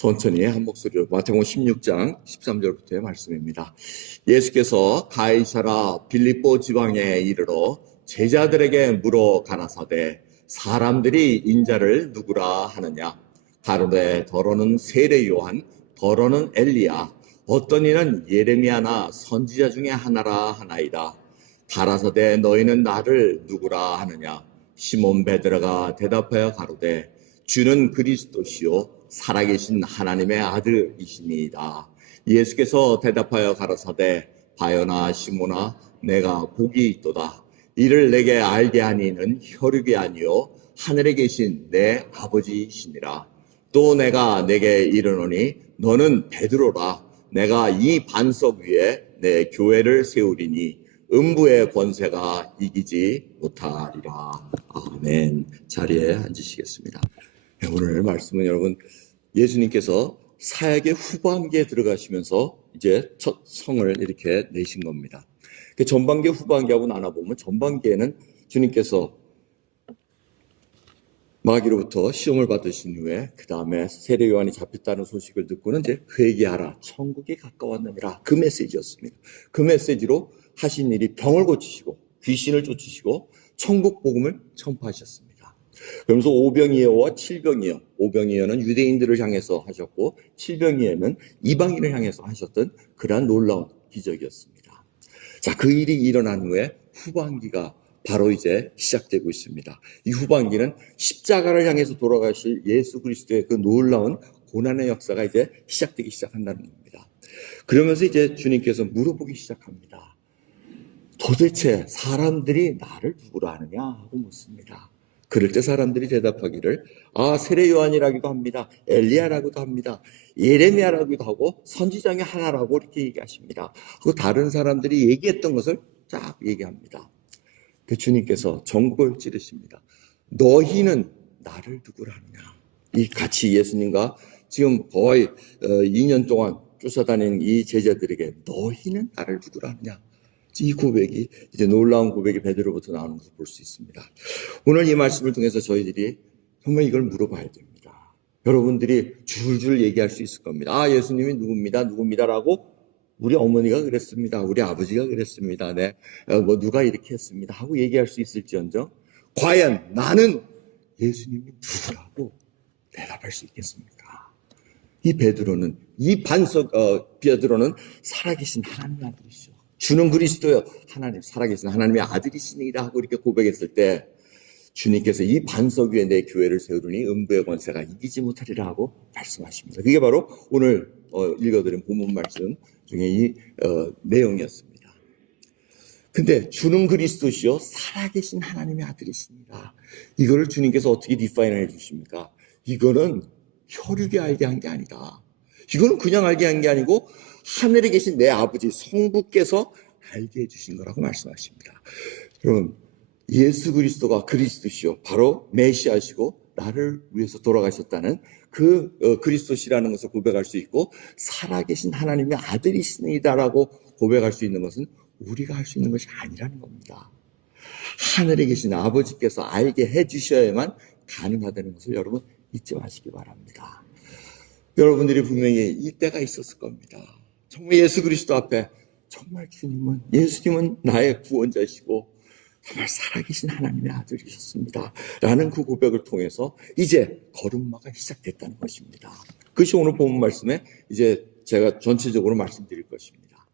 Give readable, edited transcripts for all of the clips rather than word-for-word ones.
천천히 한 목소리로 마태복음 16장 13절부터의 말씀입니다. 예수께서 가이사라 빌립보 지방에 이르러 제자들에게 물어 가라사대 사람들이 인자를 누구라 하느냐 가로되 더러는 세례 요한 더러는 엘리야 어떤 이는 예레미야나 선지자 중에 하나라 하나이다. 가라사대 너희는 나를 누구라 하느냐 시몬 베드로가 대답하여 가로되 주는 그리스도시요 살아계신 하나님의 아들이시니이다. 예수께서 대답하여 가라사대 바요나 시몬아 내가 복이 있도다. 이를 내게 알게 하니 이는 혈육이 아니요 하늘에 계신 내 아버지이시니라. 또 내가 내게 이르노니 너는 베드로라. 내가 이 반석 위에 내 교회를 세우리니 음부의 권세가 이기지 못하리라. 아멘. 자리에 앉으시겠습니다. 오늘 말씀은 여러분 예수님께서 사역의 후반기에 들어가시면서 이제 첫 성을 이렇게 내신 겁니다. 전반기 후반기하고 나눠보면 전반기에는 주님께서 마귀로부터 시험을 받으신 후에 그 다음에 세례 요한이 잡혔다는 소식을 듣고는 이제 회개하라 천국이 가까웠느니라 그 메시지였습니다. 그 메시지로 하신 일이 병을 고치시고 귀신을 쫓으시고 천국 복음을 전파하셨습니다. 그러면서 오병이어와 칠병이어, 오병이어는 유대인들을 향해서 하셨고 칠병이어는 이방인을 향해서 하셨던 그러한 놀라운 기적이었습니다. 자, 그 일이 일어난 후에 후반기가 바로 이제 시작되고 있습니다. 이 후반기는 십자가를 향해서 돌아가실 예수 그리스도의 그 놀라운 고난의 역사가 이제 시작되기 시작한다는 겁니다. 그러면서 이제 주님께서 물어보기 시작합니다. 도대체 사람들이 나를 누구라 하느냐 하고 묻습니다. 그럴 때 사람들이 대답하기를 세례 요한이라기도 합니다. 엘리야라고도 합니다. 예레미야라기도 하고 선지자 중에 하나라고 이렇게 얘기하십니다. 그 다른 사람들이 얘기했던 것을 쫙 얘기합니다. 그 주님께서 전국을 찌르십니다. 너희는 나를 누구라 하느냐. 이 같이 예수님과 지금 거의 2년 동안 쫓아다니는 이 제자들에게 너희는 나를 누구라 하느냐. 이 고백이 이제 놀라운 고백이 베드로부터 나오는 것을 볼 수 있습니다. 오늘 이 말씀을 통해서 저희들이 정말 이걸 물어봐야 됩니다. 여러분들이 줄줄 얘기할 수 있을 겁니다. 예수님이 누굽니다라고 우리 어머니가 그랬습니다. 우리 아버지가 그랬습니다. 네, 누가 이렇게 했습니다. 하고 얘기할 수 있을지언정 과연 나는 예수님이 누구라고 대답할 수 있겠습니까? 이 베드로는 베드로는 살아계신 하나님의 아들이시죠. 주는 그리스도요 하나님 살아계신 하나님의 아들이시니라 하고 이렇게 고백했을 때 주님께서 이 반석 위에 내 교회를 세우리니 음부의 권세가 이기지 못하리라 하고 말씀하십니다. 그게 바로 오늘 읽어드린 본문 말씀 중에 이 내용이었습니다. 근데 주는 그리스도시요 살아계신 하나님의 아들이시니라. 이거를 주님께서 어떻게 디파인을 해주십니까? 이거는 혈육이 알게 한 게 아니다. 이거는 그냥 알게 한 게 아니고 하늘에 계신 내 아버지 성부께서 알게 해주신 거라고 말씀하십니다. 여러분 예수 그리스도가 그리스도시요 바로 메시아시고 나를 위해서 돌아가셨다는 그 그리스도시라는 것을 고백할 수 있고 살아계신 하나님의 아들이시니다라고 고백할 수 있는 것은 우리가 할 수 있는 것이 아니라는 겁니다. 하늘에 계신 아버지께서 알게 해주셔야만 가능하다는 것을 여러분 잊지 마시기 바랍니다. 여러분들이 분명히 이때가 있었을 겁니다. 정말 예수 그리스도 앞에 정말 예수님은 나의 구원자시고 정말 살아계신 하나님의 아들이셨습니다 라는 그 고백을 통해서 이제 걸음마가 시작됐다는 것입니다. 그것이 오늘 본문 말씀에 이제 제가 전체적으로 말씀드릴 것입니다.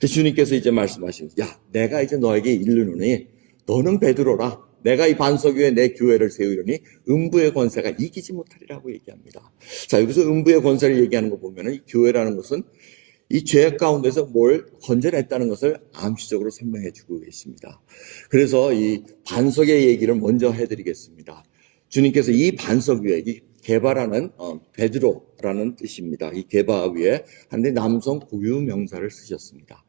주님께서 이제 말씀하시면서 내가 이제 너에게 이르노니 너는 베드로라. 내가 이 반석 위에 내 교회를 세우려니 음부의 권세가 이기지 못하리라고 얘기합니다. 자, 여기서 음부의 권세를 얘기하는 거 보면은 이 교회라는 것은 이 죄 가운데서 뭘 건져냈다는 것을 암시적으로 설명해 주고 계십니다. 그래서 이 반석의 얘기를 먼저 해드리겠습니다. 주님께서 이 반석 위에 이 게바라는 베드로라는 뜻입니다. 이 게바 위에 한데 남성 고유 명사를 쓰셨습니다.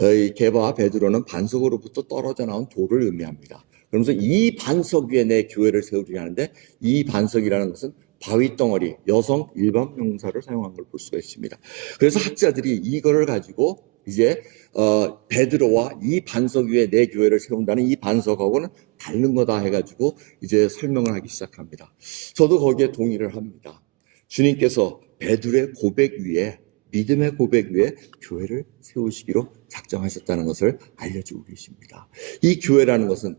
이 게바 베드로는 반석으로부터 떨어져 나온 돌을 의미합니다. 그러면서 이 반석 위에 내 교회를 세우리라 하는데 이 반석이라는 것은 바위 덩어리, 여성 일반 명사를 사용한 걸 볼 수가 있습니다. 그래서 학자들이 이거를 가지고 이제 베드로와 이 반석 위에 내 교회를 세운다는 이 반석하고는 다른 거다 해가지고 이제 설명을 하기 시작합니다. 저도 거기에 동의를 합니다. 주님께서 베드로의 고백 위에, 믿음의 고백 위에 교회를 세우시기로 작정하셨다는 것을 알려주고 계십니다. 이 교회라는 것은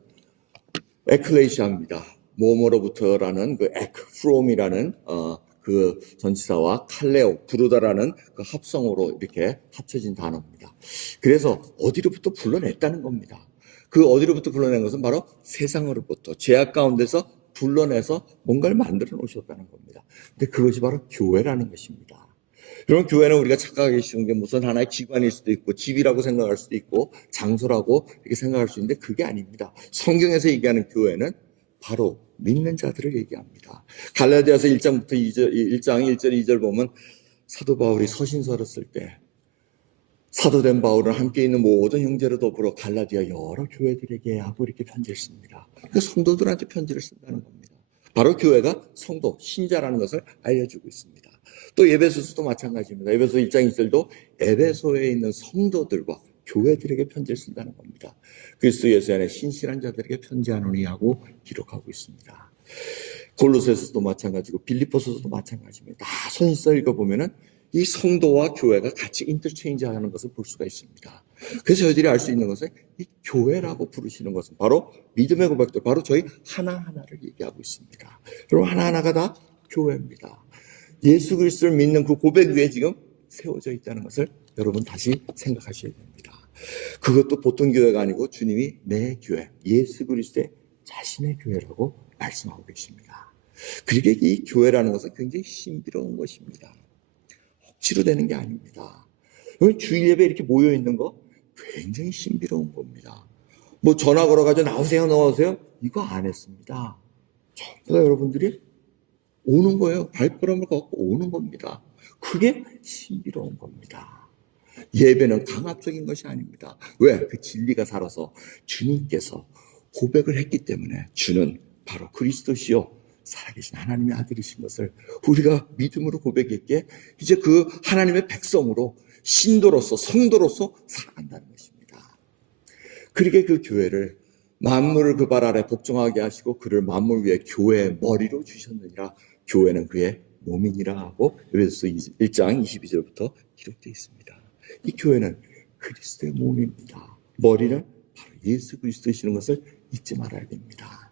에클레시아입니다. 뭐뭐로부터라는 그 from이라는 그 전치사와 칼레오, 부르다라는 그 합성어로 이렇게 합쳐진 단어입니다. 그래서 어디로부터 불러냈다는 겁니다. 그 어디로부터 불러낸 것은 바로 세상으로부터, 죄악 가운데서 불러내서 뭔가를 만들어 놓으셨다는 겁니다. 근데 그것이 바로 교회라는 것입니다. 그럼 교회는 우리가 착각하기 쉬운 게 무슨 하나의 기관일 수도 있고 집이라고 생각할 수도 있고 장소라고 이렇게 생각할 수 있는데 그게 아닙니다. 성경에서 얘기하는 교회는 바로 믿는 자들을 얘기합니다. 갈라디아서 1장부터 1장 1절 2절 보면 사도 바울이 서신서를 쓸 때 사도된 바울은 함께 있는 모든 형제를 더불어 갈라디아 여러 교회들에게 하고 이렇게 편지를 씁니다. 그 성도들한테 편지를 쓴다는 겁니다. 바로 교회가 성도, 신자라는 것을 알려주고 있습니다. 또 에베소서도 마찬가지입니다. 에베소 1장 2절도 에베소에 있는 성도들과 교회들에게 편지를 쓴다는 겁니다. 그리스도 예수 안에 신실한 자들에게 편지하노니 하고 기록하고 있습니다. 골로새서도 마찬가지고 빌립보서도 마찬가지입니다. 다 손써 읽어보면은 이 성도와 교회가 같이 인터체인지하는 것을 볼 수가 있습니다. 그래서 저희들이 알 수 있는 것은 이 교회라고 부르시는 것은 바로 믿음의 고백들, 바로 저희 하나하나를 얘기하고 있습니다. 그럼 하나하나가 다 교회입니다. 예수 그리스도를 믿는 그 고백 위에 지금 세워져 있다는 것을 여러분 다시 생각하셔야 됩니다. 그것도 보통 교회가 아니고 주님이 내 교회, 예수 그리스도의 자신의 교회라고 말씀하고 계십니다. 그러게 이 교회라는 것은 굉장히 신비로운 것입니다. 억지로 되는 게 아닙니다. 주일 예배 이렇게 모여 있는 거 굉장히 신비로운 겁니다. 뭐 전화 걸어가지고 나오세요 이거 안 했습니다. 전부 다 여러분들이 오는 거예요. 발걸음을 걷고 오는 겁니다. 그게 신비로운 겁니다. 예배는 강압적인 것이 아닙니다. 왜? 그 진리가 살아서 주님께서 고백을 했기 때문에 주는 바로 그리스도시요 살아계신 하나님의 아들이신 것을 우리가 믿음으로 고백했기에 이제 그 하나님의 백성으로 신도로서 성도로서 살아간다는 것입니다. 그러게 그 교회를 만물을 그 발 아래 복종하게 하시고 그를 만물 위에 교회의 머리로 주셨느니라. 교회는 그의 몸이니라 하고 에베소서 1장 22절부터 기록되어 있습니다. 이 교회는 그리스도의 몸입니다. 머리는 바로 예수 그리스도이시는 것을 잊지 말아야 됩니다.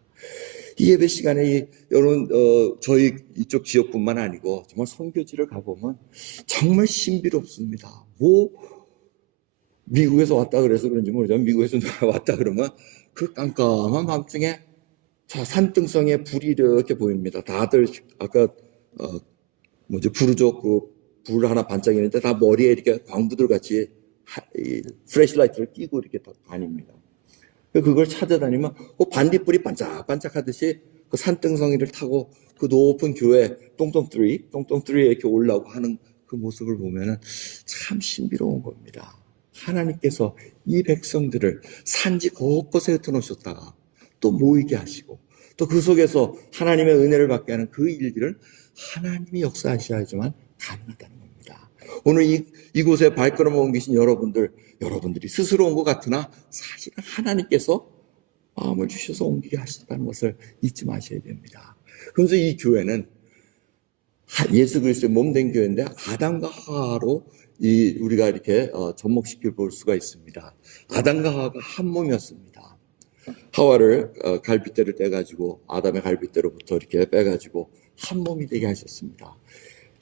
이 예배 시간에 여러분 저희 이쪽 지역뿐만 아니고 정말 선교지를 가보면 정말 신비롭습니다. 뭐 미국에서 왔다 그래서 그런지 모르지만 미국에서 왔다 그러면 그 깜깜한 밤중에 자 산등성에 불이 이렇게 보입니다. 다들 아까 부르족 그 불 하나 반짝이는데 다 머리에 이렇게 광부들 같이 플래시라이트를 끼고 이렇게 다닙니다. 그걸 찾아다니면 반딧불이 반짝반짝하듯이 그 산등성이를 타고 그 높은 교회 똥똥트리에 이렇게 올라오고 하는 그 모습을 보면은 참 신비로운 겁니다. 하나님께서 이 백성들을 산지 곳곳에 흩어놓으셨다가 또 모이게 하시고 또 그 속에서 하나님의 은혜를 받게 하는 그 일들을 하나님이 역사하셔야지만 가능하다는 겁니다. 오늘 이곳에 발걸음을 옮기신 여러분들이 스스로 온 것 같으나 사실은 하나님께서 마음을 주셔서 옮기게 하셨다는 것을 잊지 마셔야 됩니다. 그래서 이 교회는 예수 그리스도의 몸된 교회인데 아담과 하와로 우리가 이렇게 접목시켜 볼 수가 있습니다. 아담과 하와가 한 몸이었습니다. 하와를 갈빗대를 떼가지고 아담의 갈빗대로부터 이렇게 빼가지고 한 몸이 되게 하셨습니다.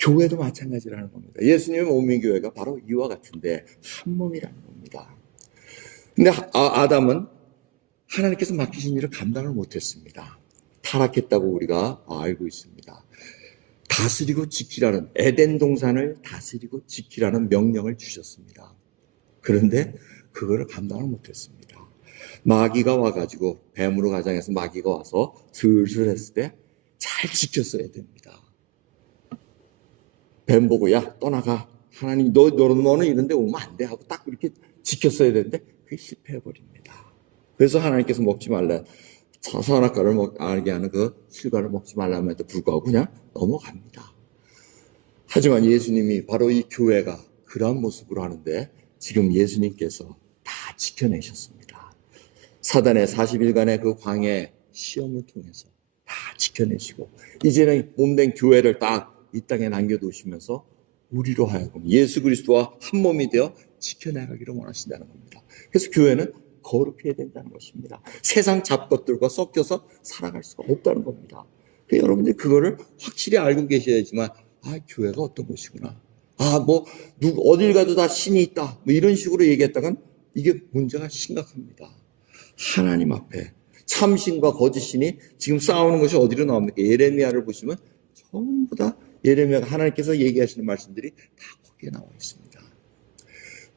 교회도 마찬가지라는 겁니다. 예수님의 몸인 교회가 바로 이와 같은데 한 몸이라는 겁니다. 근데 아담은 하나님께서 맡기신 일을 감당을 못했습니다. 타락했다고 우리가 알고 있습니다. 다스리고 지키라는 에덴 동산을 다스리고 지키라는 명령을 주셨습니다. 그런데 그거를 감당을 못했습니다. 마귀가 와가지고 뱀으로 가장해서 마귀가 와서 슬슬 했을 때 잘 지켰어야 됩니다. 뱀 보고 야 떠나가 하나님 너는 이런데 오면 안 돼 하고 딱 이렇게 지켰어야 되는데 그게 실패해버립니다. 그래서 하나님께서 먹지 말라 선악과를 알게 하는 그 실과를 먹지 말라면도 불구하고 그냥 넘어갑니다. 하지만 예수님이 바로 이 교회가 그러한 모습으로 하는데 지금 예수님께서 다 지켜내셨습니다. 사단의 40일간의 그 광해 시험을 통해서 다 지켜내시고 이제는 몸된 교회를 딱 이 땅에 남겨두시면서 우리로 하여금 예수 그리스도와 한 몸이 되어 지켜나가기를 원하신다는 겁니다. 그래서 교회는 거룩해야 된다는 것입니다. 세상 잡것들과 섞여서 살아갈 수가 없다는 겁니다. 여러분들이 그거를 확실히 알고 계셔야지만 교회가 어떤 곳이구나. 어딜 가도 다 신이 있다. 뭐 이런 식으로 얘기했다간 이게 문제가 심각합니다. 하나님 앞에 참신과 거짓신이 지금 싸우는 것이 어디로 나옵니까? 예레미야를 보시면 전부 다 예레미야가 하나님께서 얘기하시는 말씀들이 다 거기에 나와 있습니다.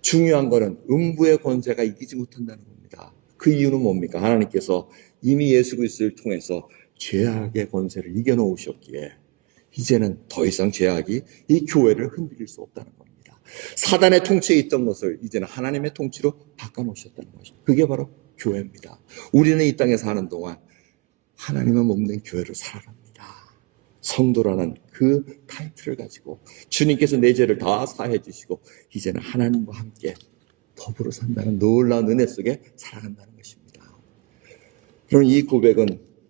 중요한 거는 음부의 권세가 이기지 못한다는 겁니다. 그 이유는 뭡니까? 하나님께서 이미 예수 그리스도를 통해서 죄악의 권세를 이겨놓으셨기에 이제는 더 이상 죄악이 이 교회를 흔들릴 수 없다는 겁니다. 사단의 통치에 있던 것을 이제는 하나님의 통치로 바꿔놓으셨다는 것입니다. 그게 바로 교회입니다. 우리는 이 땅에 사는 동안 하나님의 몸된 교회로 살아갑니다. 성도라는 그 타이틀을 가지고 주님께서 내 죄를 다 사해 주시고 이제는 하나님과 함께 더불어 산다는 놀라운 은혜 속에 살아간다는 것입니다. 그럼 이 고백은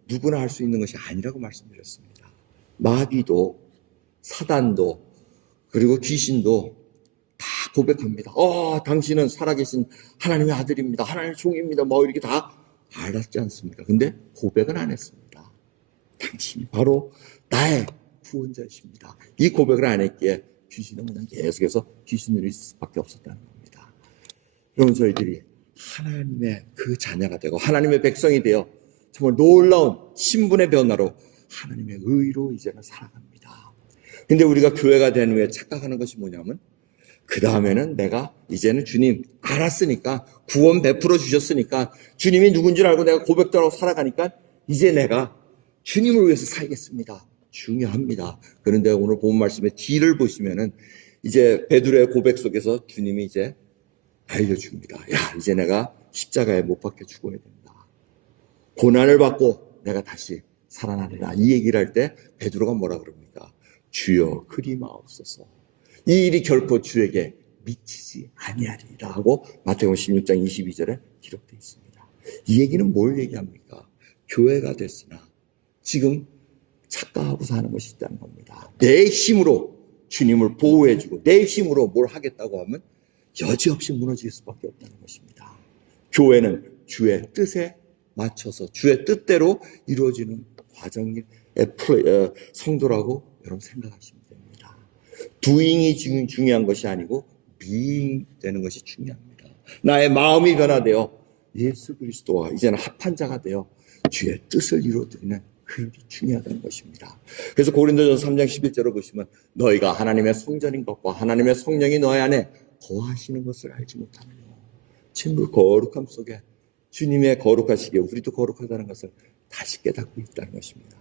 누구나 할 수 있는 것이 아니라고 말씀드렸습니다. 마귀도 사단도 그리고 귀신도 다 고백합니다. 당신은 살아계신 하나님의 아들입니다. 하나님의 종입니다. 이렇게 다 알았지 않습니까? 근데 고백은 안 했습니다. 당신이 바로 나의 구원자이십니다. 이 고백을 안 했기에 귀신은 그냥 계속해서 귀신을 있을 수밖에 없었다는 겁니다. 그러면 저희들이 하나님의 그 자녀가 되고 하나님의 백성이 되어 정말 놀라운 신분의 변화로 하나님의 의로 이제는 살아갑니다. 근데 우리가 교회가 된 후에 착각하는 것이 뭐냐면 그 다음에는 내가 이제는 주님 알았으니까 구원 베풀어 주셨으니까 주님이 누군지 알고 내가 고백도 하고 살아가니까 이제 내가 주님을 위해서 살겠습니다. 중요합니다. 그런데 오늘 본 말씀의 뒤를 보시면은 이제 베드로의 고백 속에서 주님이 이제 알려줍니다. 이제 내가 십자가에 못 박혀 죽어야 된다. 고난을 받고 내가 다시 살아나리라. 이 얘기를 할 때 베드로가 뭐라 그럽니까? 주여 그리 마옵소서. 이 일이 결코 주에게 미치지 아니하리라 하고 마태복음 16장 22절에 기록되어 있습니다. 이 얘기는 뭘 얘기합니까? 교회가 됐으나 지금 착각하고 사는 것이 있다는 겁니다. 내 힘으로 주님을 보호해주고 내 힘으로 뭘 하겠다고 하면 여지없이 무너질 수밖에 없다는 것입니다. 교회는 주의 뜻에 맞춰서 주의 뜻대로 이루어지는 과정의 성도라고 여러분 생각하시면 됩니다. doing이 중요한 것이 아니고 being 되는 것이 중요합니다. 나의 마음이 변화되어 예수 그리스도와 이제는 합한 자가 되어 주의 뜻을 이루어드리는 그 일이 중요하다는 것입니다. 그래서 고린도전서 3장 11절을 보시면 너희가 하나님의 성전인 것과 하나님의 성령이 너희 안에 거하시는 것을 알지 못하느냐. 지금 그 거룩함 속에 주님의 거룩하시기에 우리도 거룩하다는 것을 다시 깨닫고 있다는 것입니다.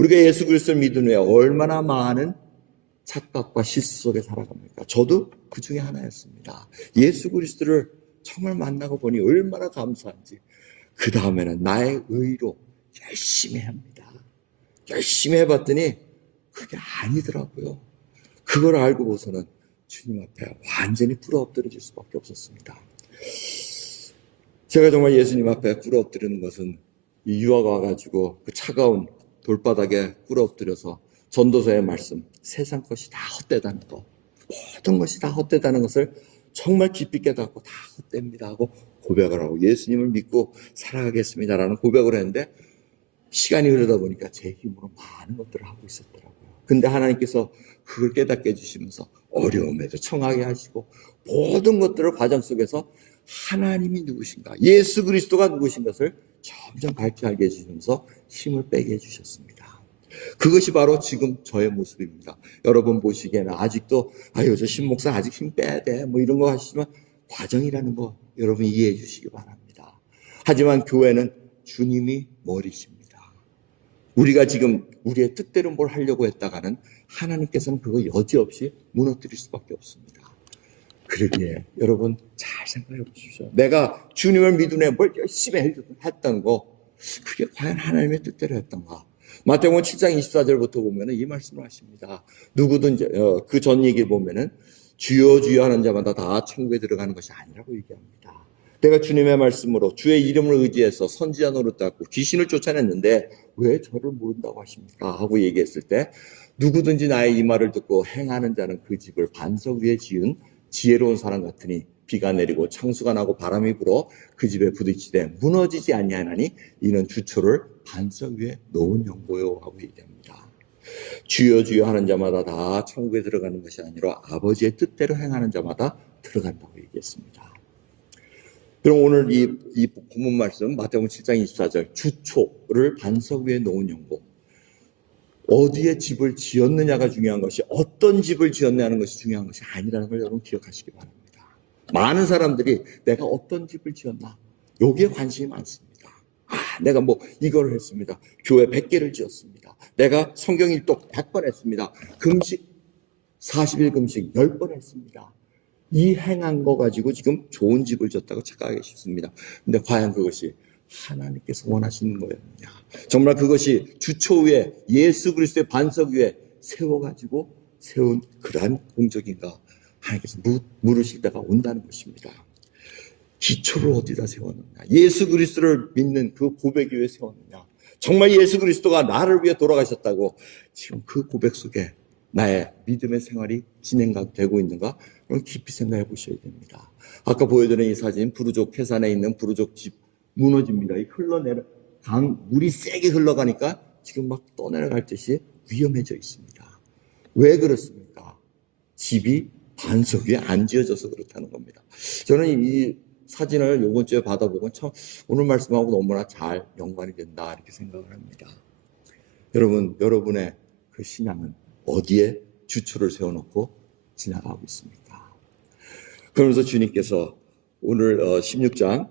우리가 예수 그리스도를 믿은 후에 얼마나 많은 착각과 실수 속에 살아갑니까? 저도 그 중에 하나였습니다. 예수 그리스도를 정말 만나고 보니 얼마나 감사한지 그 다음에는 나의 의로 열심히 합니다. 열심히 해봤더니 그게 아니더라고요. 그걸 알고 보서는 주님 앞에 완전히 꿇어엎드려질 수밖에 없었습니다. 제가 정말 예수님 앞에 꿇어엎드리는 것은 이 유아가 와가지고 그 차가운 돌바닥에 꿇어엎드려서 전도서의 말씀, 세상 것이 다 헛되다는 것, 모든 것이 다 헛되다는 것을 정말 깊이 깨닫고 다 헛됩니다 하고 고백을 하고 예수님을 믿고 살아가겠습니다라는 고백을 했는데 시간이 흐르다 보니까 제 힘으로 많은 것들을 하고 있었더라고요. 근데 하나님께서 그걸 깨닫게 해주시면서 어려움에도 청하게 하시고 모든 것들을 과정 속에서 하나님이 누구신가, 예수 그리스도가 누구신 것을 점점 밝히 알게 해주시면서 힘을 빼게 해주셨습니다. 그것이 바로 지금 저의 모습입니다. 여러분 보시기에는 아직도 저 신목사 아직 힘 빼야 돼 이런 거 하시지만 과정이라는 거 여러분 이해해 주시기 바랍니다. 하지만 교회는 주님이 머리십니다. 우리가 지금 우리의 뜻대로 뭘 하려고 했다가는 하나님께서는 그거 여지없이 무너뜨릴 수밖에 없습니다. 그러기에 여러분 잘 생각해 보십시오. 내가 주님을 믿은 후에 뭘 열심히 했던 거 그게 과연 하나님의 뜻대로 했던가? 마태복음 7장 24절부터 보면 이 말씀을 하십니다. 누구든지 그 전 얘기 보면은 주여 주여 하는 자마다 다 천국에 들어가는 것이 아니라고 얘기합니다. 내가 주님의 말씀으로 주의 이름을 의지해서 선지자 노릇하고 귀신을 쫓아냈는데 왜 저를 모른다고 하십니까? 하고 얘기했을 때 누구든지 나의 이 말을 듣고 행하는 자는 그 집을 반석 위에 지은 지혜로운 사람 같으니 비가 내리고 창수가 나고 바람이 불어 그 집에 부딪히되 무너지지 아니하나니 이는 주초를 반석 위에 놓은 연고요 하고 얘기합니다. 주여 주여 하는 자마다 다 천국에 들어가는 것이 아니라 아버지의 뜻대로 행하는 자마다 들어간다고 얘기했습니다. 그럼 오늘 이 본문 말씀 마태복음 7장 24절 주초를 반석 위에 놓은 연고, 어디에 집을 지었느냐가 중요한 것이 어떤 집을 지었느냐는 것이 중요한 것이 아니라는 걸 여러분 기억하시기 바랍니다. 많은 사람들이 내가 어떤 집을 지었나 여기에 관심이 많습니다. 내가 뭐 이걸 했습니다. 교회 100개를 지었습니다. 내가 성경 일독 100번 했습니다. 금식 40일 금식 10번 했습니다. 이 행한 거 가지고 지금 좋은 집을 지었다고 착각하기 쉽습니다. 근데 과연 그것이 하나님께서 원하시는 거였느냐? 정말 그것이 주초 위에 예수 그리스도의 반석 위에 세워가지고 세운 그러한 공적인가? 하나님께서 물으실 때가 온다는 것입니다. 기초를 어디다 세웠느냐? 예수 그리스도를 믿는 그 고백 위에 세웠느냐? 정말 예수 그리스도가 나를 위해 돌아가셨다고 지금 그 고백 속에 나의 믿음의 생활이 진행되고 있는가? 그럼 깊이 생각해 보셔야 됩니다. 아까 보여드린 이 사진, 부르족 해산에 있는 부르족 집 무너집니다. 이 물이 세게 흘러가니까 지금 막 떠내려갈 듯이 위험해져 있습니다. 왜 그렇습니까? 집이 반석 위에 안 지어져서 그렇다는 겁니다. 저는 이 사진을 이번 주에 받아보고 참 오늘 말씀하고 너무나 잘 연관이 된다 이렇게 생각을 합니다. 여러분의 그 신앙은 어디에 주초를 세워놓고 지나가고 있습니까? 그러면서 주님께서 오늘 16장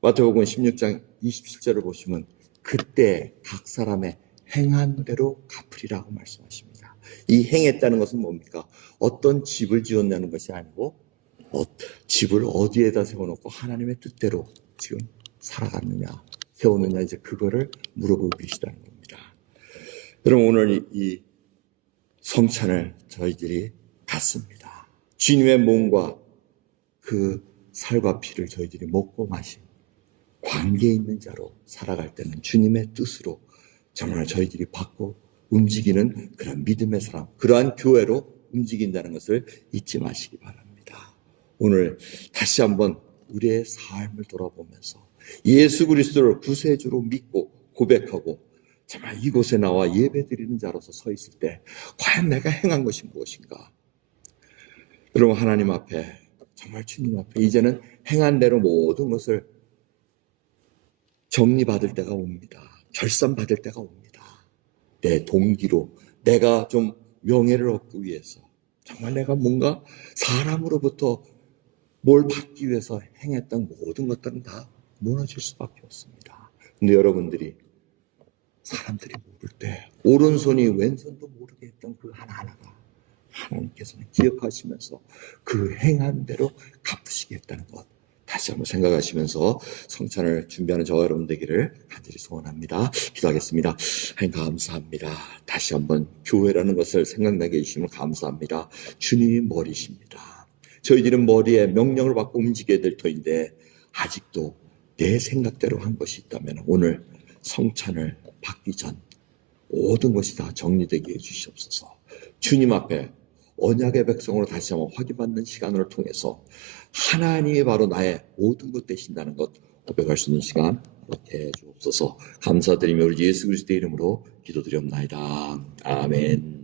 마태복음 16장 27절을 보시면 그때 각 사람의 행한 대로 갚으리라고 말씀하십니다. 이 행했다는 것은 뭡니까? 어떤 집을 지었냐는 것이 아니고 집을 어디에다 세워놓고 하나님의 뜻대로 지금 살아갔느냐 세웠느냐 이제 그거를 물어보고 계시다는 겁니다. 여러분 오늘 이 성찬을 저희들이 갖습니다. 주님의 몸과 그 살과 피를 저희들이 먹고 마신 관계 있는 자로 살아갈 때는 주님의 뜻으로 정말 저희들이 받고 움직이는 그런 믿음의 사람, 그러한 교회로 움직인다는 것을 잊지 마시기 바랍니다. 오늘 다시 한번 우리의 삶을 돌아보면서 예수 그리스도를 구세주로 믿고 고백하고 정말 이곳에 나와 예배드리는 자로서 서 있을 때 과연 내가 행한 것이 무엇인가? 여러분 하나님 앞에 정말 주님 앞에 이제는 행한 대로 모든 것을 정리받을 때가 옵니다. 결산받을 때가 옵니다. 내 동기로 내가 좀 명예를 얻기 위해서 정말 내가 뭔가 사람으로부터 뭘 받기 위해서 행했던 모든 것들은 다 무너질 수밖에 없습니다. 근데 여러분들이 사람들이 모를 때 오른손이 왼손도 모르게 했던 그 하나하나가 하나님께서는 기억하시면서 그 행한 대로 갚으시겠다는 것 다시 한번 생각하시면서 성찬을 준비하는 저와 여러분 되기를 간절히 소원합니다. 기도하겠습니다. 하나님 감사합니다. 다시 한번 교회라는 것을 생각나게 해주시면 감사합니다. 주님이 머리십니다. 저희들은 머리에 명령을 받고 움직여야 될 터인데 아직도 내 생각대로 한 것이 있다면 오늘 성찬을 받기 전 모든 것이 다 정리되게 해주시옵소서. 주님 앞에 언약의 백성으로 다시 한번 확인받는 시간을 통해서 하나님이 바로 나의 모든 것 되신다는 것 고백할 수 있는 시간 이렇게 해 주옵소서. 감사드리며 우리 예수 그리스도의 이름으로 기도드리옵나이다. 아멘.